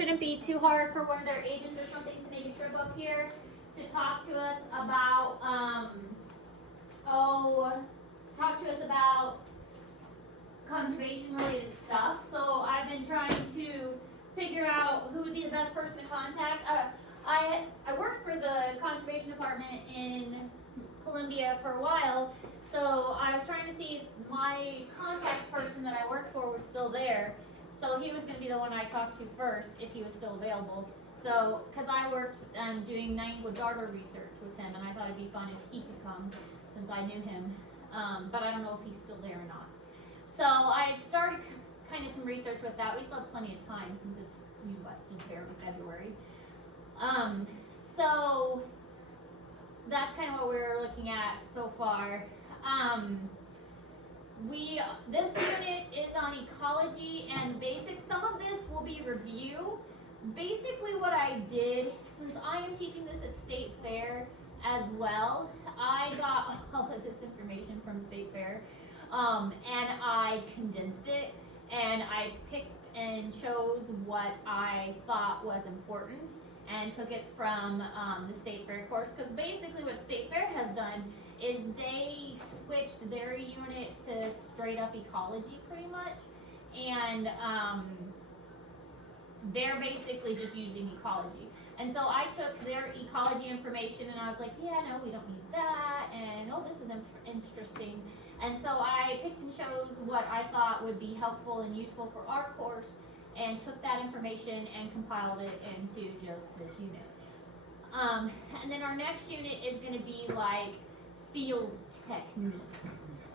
shouldn't be too hard for one of their agents or something to make a trip up here to talk to us about, conservation related stuff. So I've been trying to figure out who would be the best person to contact. I worked for the conservation department in Columbia for a while, so I was trying to see if my contact person that I worked for was still there. So he was going to be the one I talked to first if he was still available. So, because I worked doing language darter research with him, and I thought it'd be fun if he could come since I knew him. But I don't know if he's still there or not. So I started kind of some research with that. We still have plenty of time since it's just barely February. So that's kind of what we're looking at so far. This unit is on ecology and basics. Some of this will be review. Basically what I did, since I am teaching this at State Fair as well, I got all of this information from State Fair, and I condensed it, and I picked and chose what I thought was important and took it from the State Fair course, because basically what State Fair has done is they switched their unit to straight up ecology pretty much, and they're basically just using ecology. And so I took their ecology information and I was like, yeah, no, we don't need that, and oh, this is interesting. And so I picked and chose what I thought would be helpful and useful for our course, and took that information and compiled it into just this unit. And then our next unit is going to be like field techniques.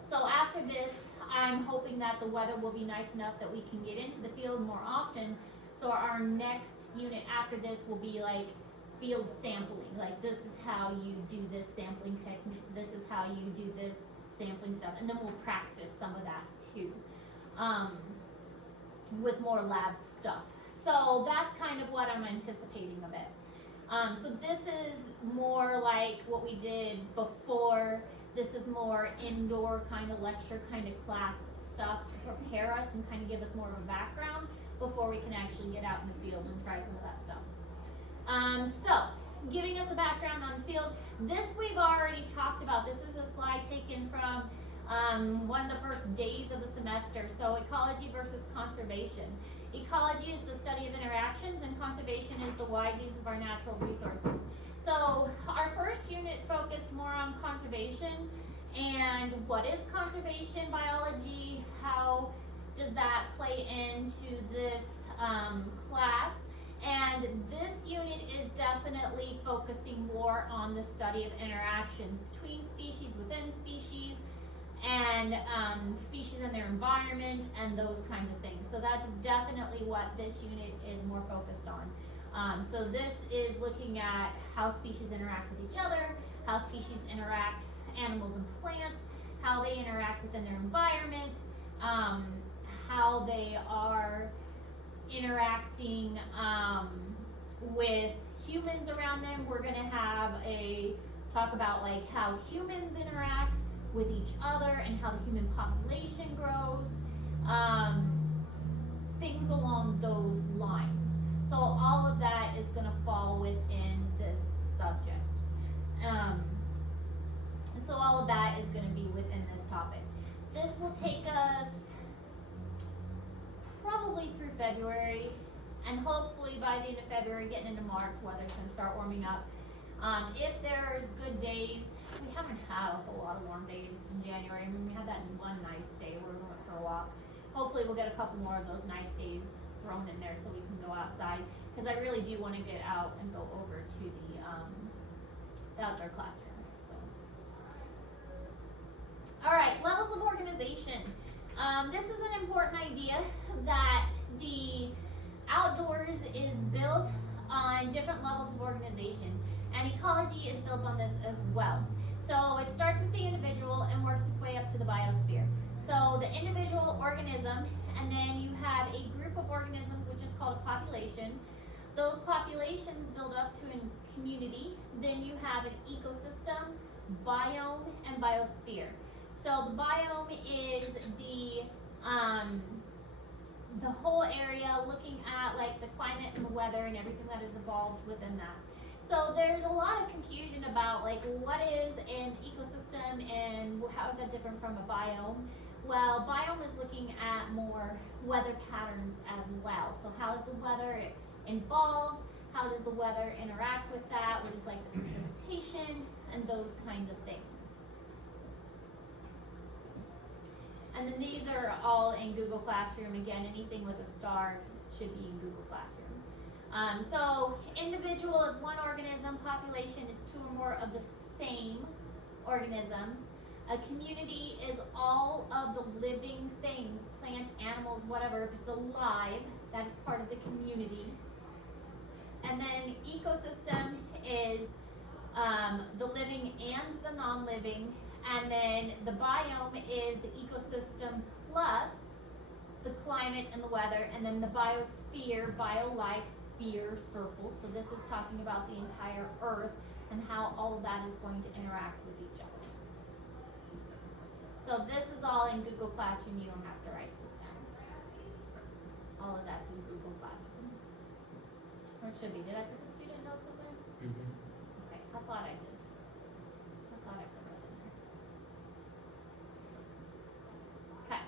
So after this, I'm hoping that the weather will be nice enough that we can get into the field more often. So our next unit after this will be like field sampling. Like, this is how you do this sampling technique. This is how you do this sampling stuff. And then we'll practice some of that too, with more lab stuff. So that's kind of what I'm anticipating of it. So this is more like what we did before. This is more indoor kind of lecture, kind of class stuff to prepare us and kind of give us more of a background before we can actually get out in the field and try some of that stuff. So, giving us a background on the field. This we've already talked about. This is a slide taken from one of the first days of the semester. So, ecology versus conservation. Ecology is the study of interactions, and conservation is the wise use of our natural resources. So, our first unit focused more on conservation and what is conservation biology, how does that play into this class. And this unit is definitely focusing more on the study of interactions between species, within species, and species and their environment, and those kinds of things. So that's definitely what this unit is more focused on. So this is looking at how species interact with each other, how species interact, animals and plants, how they interact within their environment, how they are interacting with humans around them. We're going to have a talk about like how humans interact with each other and how the human population grows, things along those lines. So all of that is going to fall within this subject. So all of that is going to be within this topic. This will take us probably through February, and hopefully by the end of February, getting into March, weather's going to start warming up. If there's good days, we haven't had a whole lot of warm days in January. I mean, we had that one nice day where we went for a walk. Hopefully we'll get a couple more of those nice days thrown in there so we can go outside, because I really do want to get out and go over to the outdoor classroom. So, all right, levels of organization. This is an important idea that the outdoors is built on different levels of organization, and ecology is built on this as well. So it starts with the individual and works its way up to the biosphere. So the individual organism, and then you have a group of organisms, which is called a population. Those populations build up to a community. Then you have an ecosystem, biome, and biosphere. So the biome is the whole area, looking at like the climate and the weather and everything that is involved within that. So there's a lot of confusion about like what is an ecosystem and how is that different from a biome. Well, biome is looking at more weather patterns as well. So how is the weather involved? How does the weather interact with that? What is like the precipitation and those kinds of things. And then these are all in Google Classroom. Again, anything with a star should be in Google Classroom. So individual is one organism, population is two or more of the same organism. A community is all of the living things, plants, animals, whatever. If it's alive, that is part of the community. And then ecosystem is the living and the non-living. And then the biome is the ecosystem plus the climate and the weather. And then the biosphere, bio-life sphere circle. So this is talking about the entire Earth and how all of that is going to interact with each other. So this is all in Google Classroom. You don't have to write this down. All of that's in Google Classroom. Or it should be. Did I put the student notes in there? Mm-hmm. Okay, I thought I did. I thought I put that in there. Okay.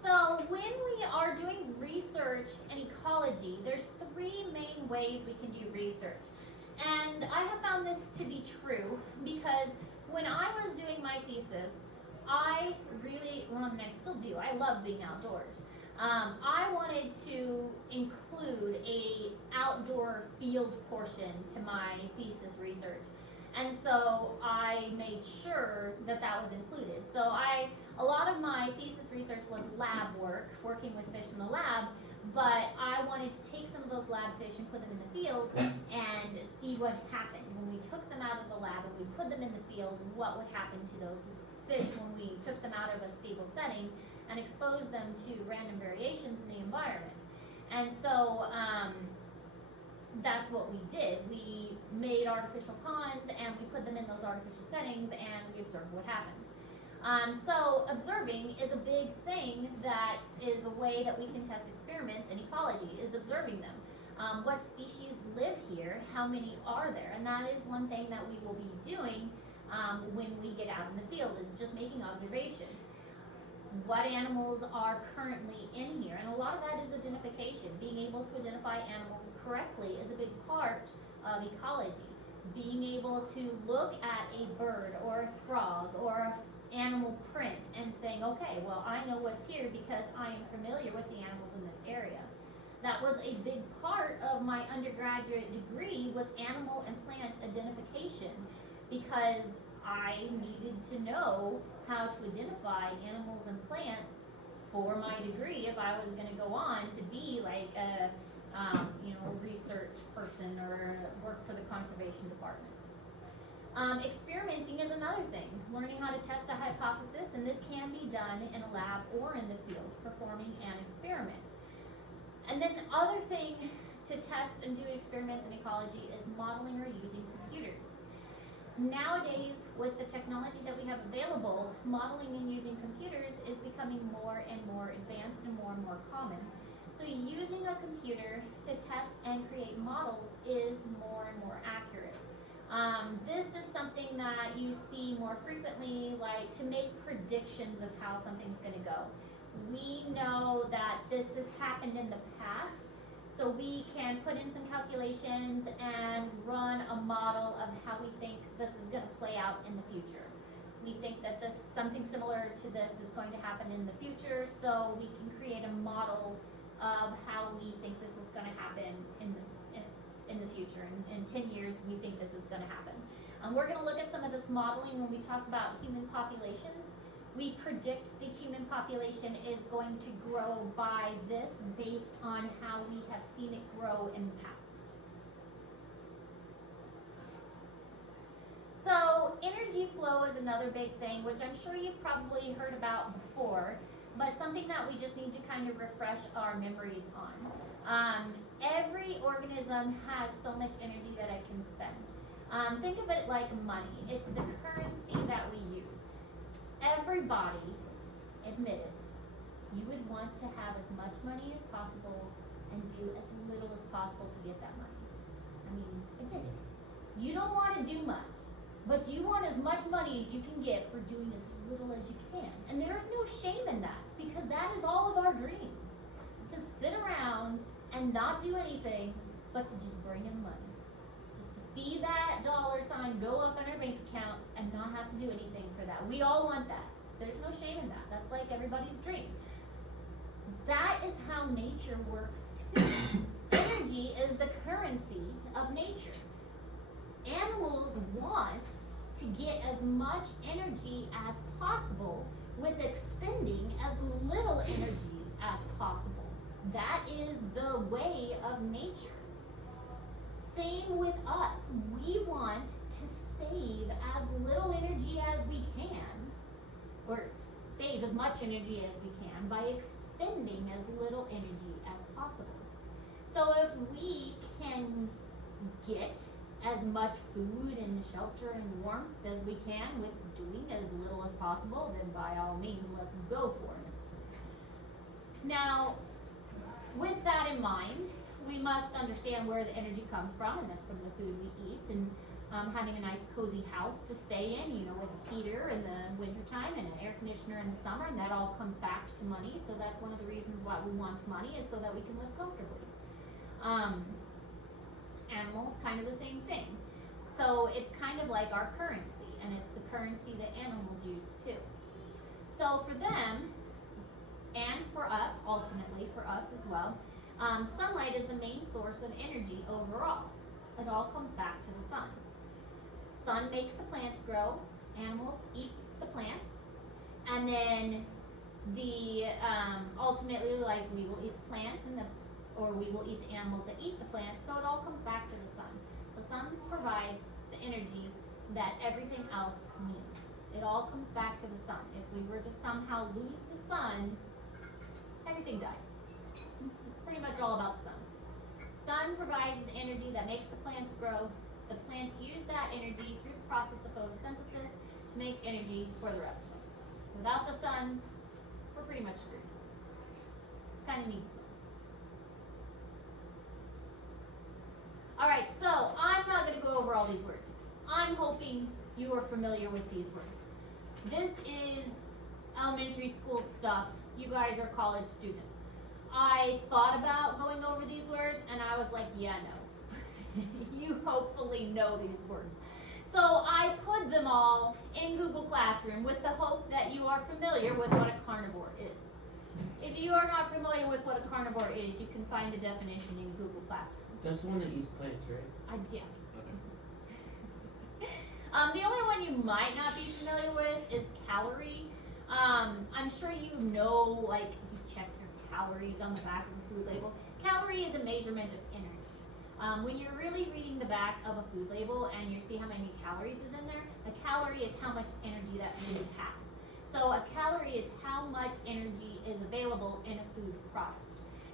So when we are doing research in ecology, there's three main ways we can do research. And I have found this to be true because when I was doing my thesis, I really, well, and I still do, I love being outdoors. I wanted to include a outdoor field portion to my thesis research. And so I made sure that that was included. So a lot of my thesis research was lab work, working with fish in the lab, but I wanted to take some of those lab fish and put them in the field and see what happened. When we took them out of the lab and we put them in the field, what would happen to those fish when we took them out of a stable setting and exposed them to random variations in the environment. And so that's what we did. We made artificial ponds and we put them in those artificial settings and we observed what happened. So observing is a big thing that is a way that we can test experiments in ecology, is observing them. What species live here? How many are there? And that is one thing that we will be doing when we get out in the field, is just making observations. What animals are currently in here? And a lot of that is identification. Being able to identify animals correctly is a big part of ecology. Being able to look at a bird or a frog or an animal print and saying, okay, well, I know what's here because I am familiar with the animals in this area. That was a big part of my undergraduate degree, was animal and plant identification, because I needed to know how to identify animals and plants for my degree if I was going to go on to be like a research person or work for the conservation department. Experimenting is another thing, learning how to test a hypothesis, and this can be done in a lab or in the field, performing an experiment. And then the other thing to test and do experiments in ecology is modeling or using computers. Nowadays, with the technology that we have available, modeling and using computers is becoming more and more advanced and more common. So using a computer to test and create models is more and more accurate. This is something that you see more frequently, like to make predictions of how something's going to go. We know that this has happened in the past, so we can put in some calculations and run a model of how we think this is going to play out in the future. We think that something similar to this is going to happen in the future, so we can create a model of how we think this is going to happen in the future. In 10 years, we think this is going to happen. We're going to look at some of this modeling when we talk about human populations. We predict the human population is going to grow by this based on how we have seen it grow in the past. So energy flow is another big thing, which I'm sure you've probably heard about before, but something that we just need to kind of refresh our memories on. Every organism has so much energy that it can spend. Think of it like money. It's the currency that we use. Everybody, admit it, you would want to have as much money as possible and do as little as possible to get that money. I mean, admit it. You don't want to do much, but you want as much money as you can get for doing as little as you can. And there's no shame in that, because that is all of our dreams. To sit around and not do anything, but to just bring in money. Just to see that dollar sign go up in our bank accounts and not have to do anything for that. We all want that. There's no shame in that. That's like everybody's dream. That is how nature works too. Energy is the currency of nature. Animals want to get as much energy as possible with expending as little energy as possible. That is the way of nature. Same with us. We want to save as little energy as we can, or save as much energy as we can by expending as little energy as possible. So if we can get as much food and shelter and warmth as we can with doing as little as possible, then by all means, let's go for it. Now, with that in mind, we must understand where the energy comes from, and that's from the food we eat, and having a nice cozy house to stay in, with a heater in the wintertime and an air conditioner in the summer, and that all comes back to money. So that's one of the reasons why we want money, is so that we can live comfortably. Animals, kind of the same thing. So it's kind of like our currency, and it's the currency that animals use too. So for them, and for us, ultimately for us as well, sunlight is the main source of energy overall. It all comes back to the sun. Sun makes the plants grow, animals eat the plants, and then ultimately, like, we will eat the plants or we will eat the animals that eat the plants, so it all comes back to the sun. The sun provides the energy that everything else needs. It all comes back to the sun. If we were to somehow lose the sun, everything dies. It's pretty much all about the sun. Sun provides the energy that makes the plants grow. The plants use that energy through the process of photosynthesis to make energy for the rest of us. Without the sun, we're pretty much screwed. Kind of need the sun. Alright, so I'm not going to go over all these words. I'm hoping you are familiar with these words. This is elementary school stuff. You guys are college students. I thought about going over these words, and I was like, yeah, no. You hopefully know these words. So I put them all in Google Classroom with the hope that you are familiar with what a carnivore is. If you are not familiar with what a carnivore is, you can find the definition in Google Classroom. That's the one that eats plants, right? Yeah. Okay. The only one you might not be familiar with is calorie. I'm sure you know, like, you check your calories on the back of the food label. Calorie is a measurement of energy. When you're really reading the back of a food label and you see how many calories is in there, a calorie is how much energy that food has. So a calorie is how much energy is available in a food product.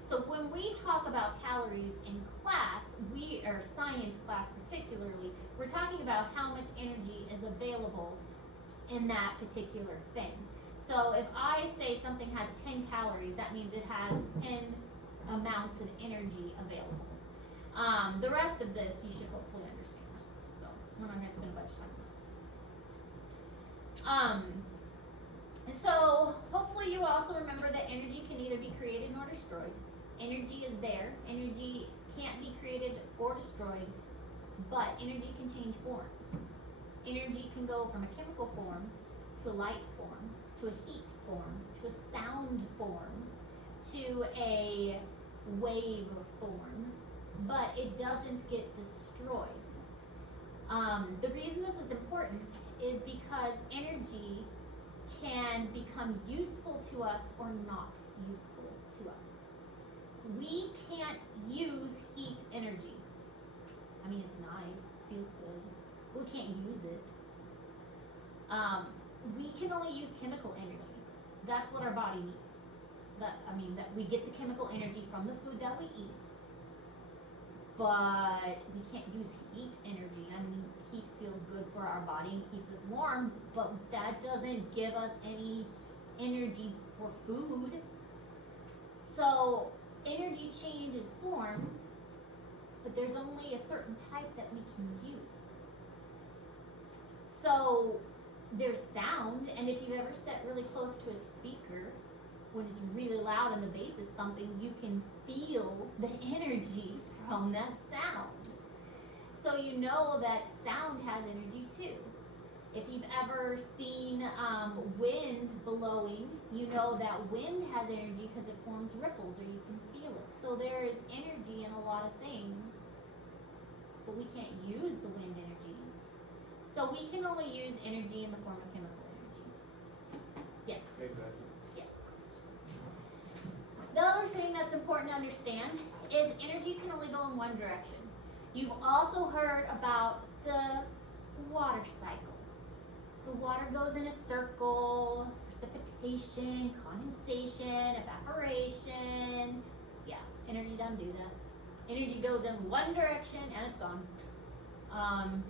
So when we talk about calories in class, or science class particularly, we're talking about how much energy is available in that particular thing. So if I say something has 10 calories, that means it has 10 amounts of energy available. The rest of this you should hopefully understand. So I'm not going to spend a bunch of time. So hopefully you also remember that energy can either be created nor destroyed. Energy is there. Energy can't be created or destroyed, but energy can change forms. Energy can go from a chemical form to a light form, to a heat form, to a sound form, to a wave form, but it doesn't get destroyed. The reason this is important is because energy can become useful to us or not useful to us. We can't use heat energy. I mean, it's nice, feels good. We can't use it. We can only use chemical energy. That's what our body needs. That we get the chemical energy from the food that we eat, but we can't use heat energy. I mean, heat feels good for our body and keeps us warm, but that doesn't give us any energy for food. So energy changes forms, but there's only a certain type that we can use. So there's sound, and if you ever sit really close to a speaker, when it's really loud and the bass is thumping, you can feel the energy from that sound. So you know that sound has energy too. If you've ever seen wind blowing, you know that wind has energy because it forms ripples, or you can feel it. So there is energy in a lot of things, but we can't use the wind energy. So we can only use energy in the form of chemical energy. Yes? Exactly. Yes. The other thing that's important to understand is energy can only go in one direction. You've also heard about the water cycle. The water goes in a circle, precipitation, condensation, evaporation. Yeah, energy doesn't do that. Energy goes in one direction and it's gone.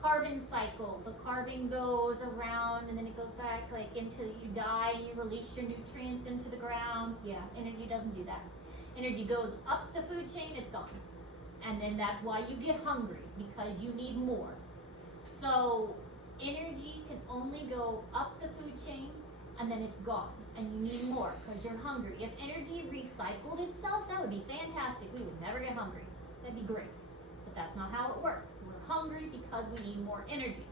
Carbon cycle. The carbon goes around and then it goes back like until you die and you release your nutrients into the ground. Yeah, energy doesn't do that. Energy goes up the food chain, it's gone. And then that's why you get hungry, because you need more. So energy can only go up the food chain and then it's gone, and you need more because you're hungry. If energy recycled itself, that would be fantastic. We would never get hungry. That'd be great. But that's not how it works. We're hungry because we need more energy.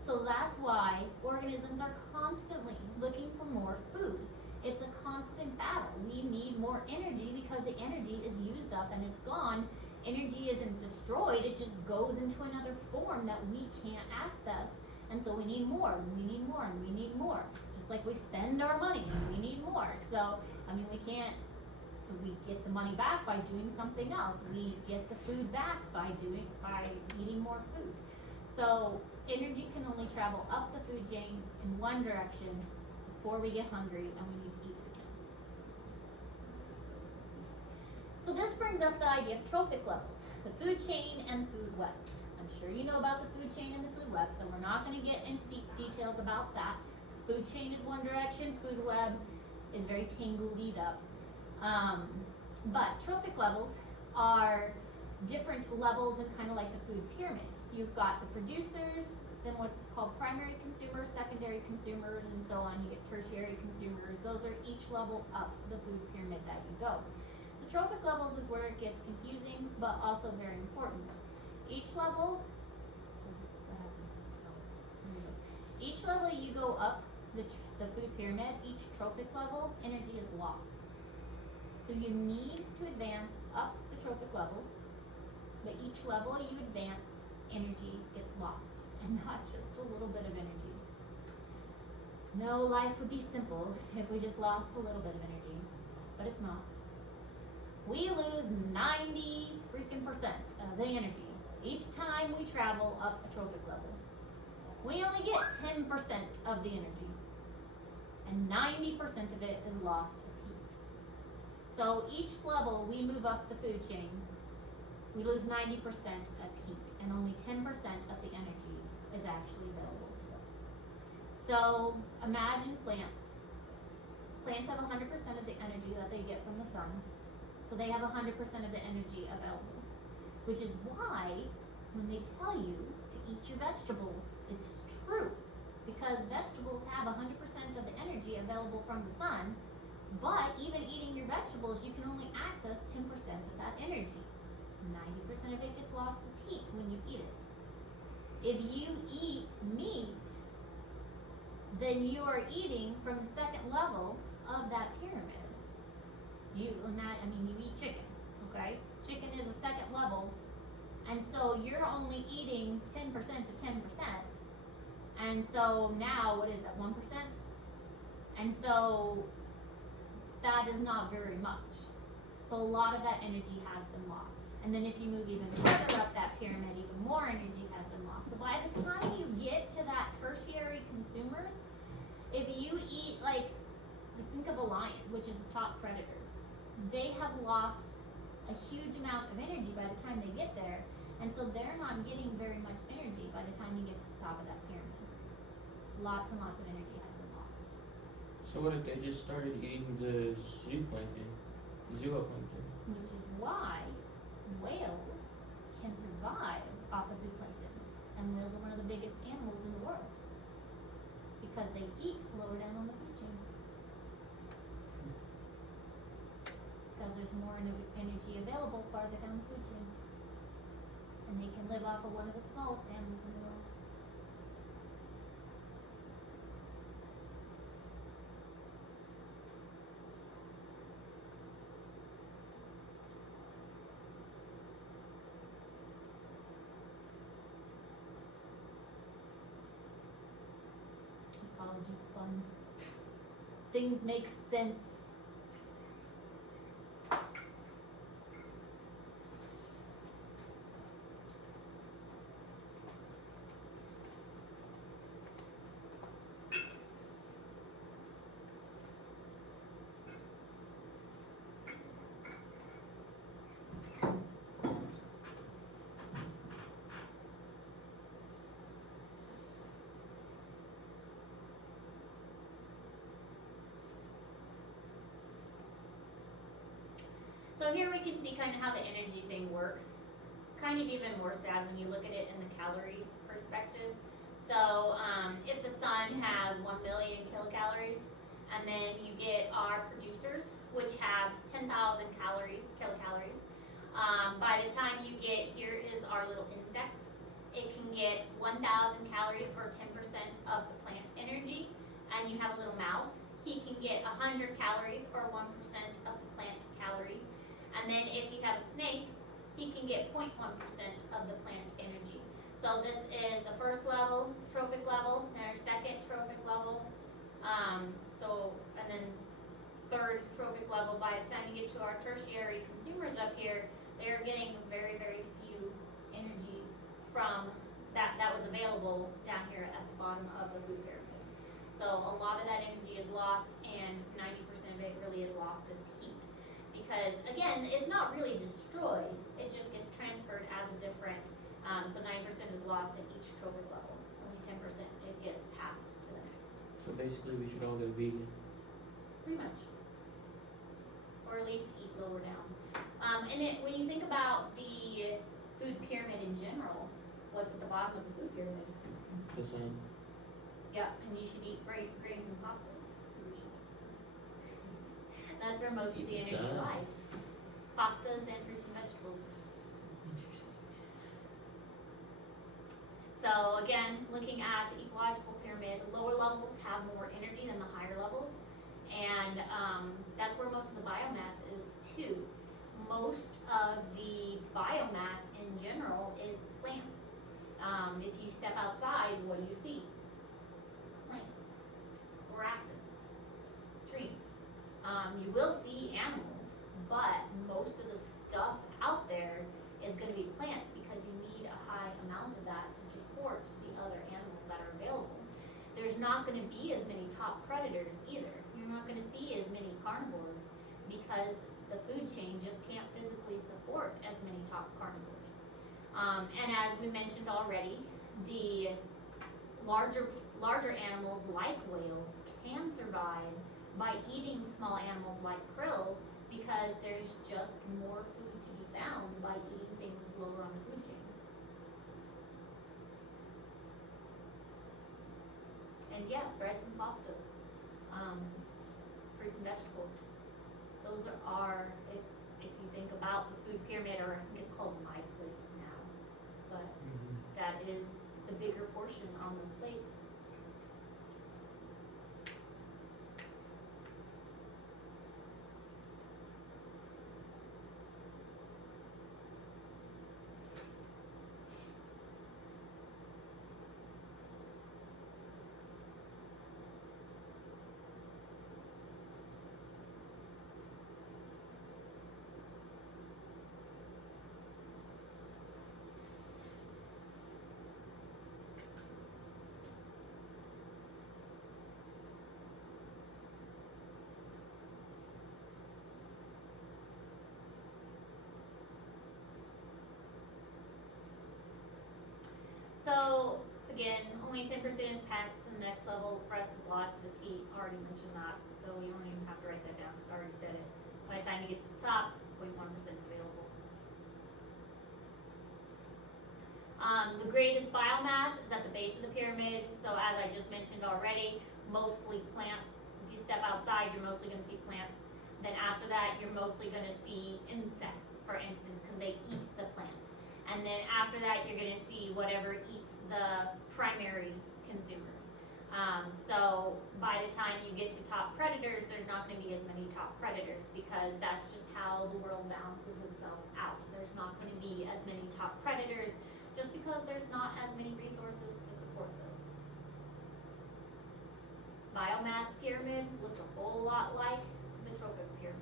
So that's why organisms are constantly looking for more food. It's a constant battle. We need more energy because the energy is used up and it's gone. Energy isn't destroyed, it just goes into another form that we can't access. And so we need more, and we need more, and we need more. Just like we spend our money, and we need more. So, I mean, we get the money back by doing something else. We get the food back by eating more food. So, energy can only travel up the food chain in one direction before we get hungry and we need to eat it again. So this brings up the idea of trophic levels, the food chain and food web. I'm sure you know about the food chain and the food web, so we're not going to get into deep details about that. Food chain is one direction, food web is very tangled up. But trophic levels are different levels and kind of like the food pyramid. You've got the producers, then what's called primary consumers, secondary consumers, and so on. You get tertiary consumers. Those are each level up the food pyramid that you go. The trophic levels is where it gets confusing, but also very important. Each level you go up the food pyramid, each trophic level, energy is lost. So you need to advance up the trophic levels, but each level you advance, energy gets lost, and not just a little bit of energy. No, life would be simple if we just lost a little bit of energy, but it's not. We lose 90% of the energy each time we travel up a trophic level. We only get 10% of the energy, and 90% of it is lost as heat. So each level we move up the food chain, we lose 90% as heat, and only 10% of the energy is actually available to us. So imagine plants. Plants have 100% of the energy that they get from the sun. So they have 100% of the energy available, which is why when they tell you to eat your vegetables, it's true, because vegetables have 100% of the energy available from the sun, but even eating your vegetables, you can only access 10% of that energy. 90% of it gets lost as heat when you eat it. If you eat meat, then you are eating from the second level of that pyramid. You eat chicken, okay? Chicken is a second level, and so you're only eating 10% of 10%. And so now, what is that, 1%? And so that is not very much. So a lot of that energy has been lost. And then if you move even further up that pyramid, even more energy has been lost. So by the time you get to that tertiary consumers, if you eat, like, think of a lion, which is a top predator. They have lost a huge amount of energy by the time they get there, and so they're not getting very much energy by the time you get to the top of that pyramid. Lots and lots of energy has been lost. So what if they just started eating the zooplankton? Zooplankton. which is why whales can survive off of zooplankton. And whales are one of the biggest animals in the world because they eat lower down on the food chain. Because there's more energy available farther down the food chain. And they can live off of one of the smallest animals in the world. Ecology's fun. Things make sense. So here we can see kind of how the energy thing works. It's kind of even more sad when you look at it in the calories perspective. So if the sun has 1 million kilocalories, and then you get our producers, which have 10,000 kilocalories. By the time you get, here is our little insect. It can get 1,000 calories or 10% of the plant energy. And you have a little mouse. He can get 100 calories or 1% of the plant calorie. And then if you have a snake, he can get 0.1% of the plant energy. So this is the first level, trophic level, and our second trophic level. And then third trophic level. By the time you get to our tertiary consumers up here, they're getting very, very few energy from that was available down here at the bottom of the food pyramid. So a lot of that energy is lost, and 90% of it really is lost as heat. Because again, it's not really destroyed, it just gets transferred as a different, so 90% is lost in each trophic level. Only 10% it gets passed to the next. So basically, we should all go vegan. Pretty much. Or at least eat lower down. When you think about the food pyramid in general, what's at the bottom of the food pyramid? The sun. Yeah, and you should eat grains and pastas. That's where most of the energy lies. Pastas and fruits and vegetables. Interesting. So again, looking at the ecological pyramid, the lower levels have more energy than the higher levels. And that's where most of the biomass is too. Most of the biomass in general is plants. If you step outside, what do you see? Plants, grasses, trees. You will see animals, but most of the stuff out there is going to be plants because you need a high amount of that to support the other animals that are available. There's not going to be as many top predators either. You're not going to see as many carnivores because the food chain just can't physically support as many top carnivores. And as we mentioned already, the larger animals like whales can survive by eating small animals like krill because there's just more food to be found by eating things lower on the food chain. And yeah, breads and pastas, fruits and vegetables. Those are, if you think about the food pyramid, or I think it's called my plate now, but that is the bigger portion on those plates. So again, only 10% is passed to the next level. The rest is lost as heat. Already mentioned that, so you don't even have to write that down because I already said it. By the time you get to the top, 0.1% is available. The greatest biomass is at the base of the pyramid. So as I just mentioned already, mostly plants. If you step outside, you're mostly going to see plants. Then after that, you're mostly going to see insects, for instance, because they eat the plants. And then after that, you're going to see whatever eats the primary consumers. So by the time you get to top predators, there's not going to be as many top predators because that's just how the world balances itself out. There's not going to be as many top predators just because there's not as many resources to support those. Biomass pyramid looks a whole lot like the trophic pyramid.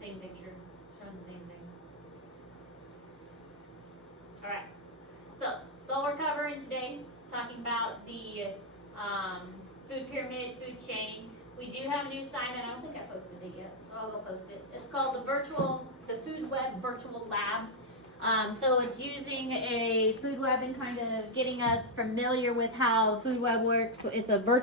Same picture, showing the same thing. Alright, so that's all we're covering today, talking about the food pyramid, food chain. We do have a new assignment. I don't think I posted it yet, so I'll go post it. It's called the Food Web Virtual Lab. So it's using a food web and kind of getting us familiar with how food web works. It's a virtual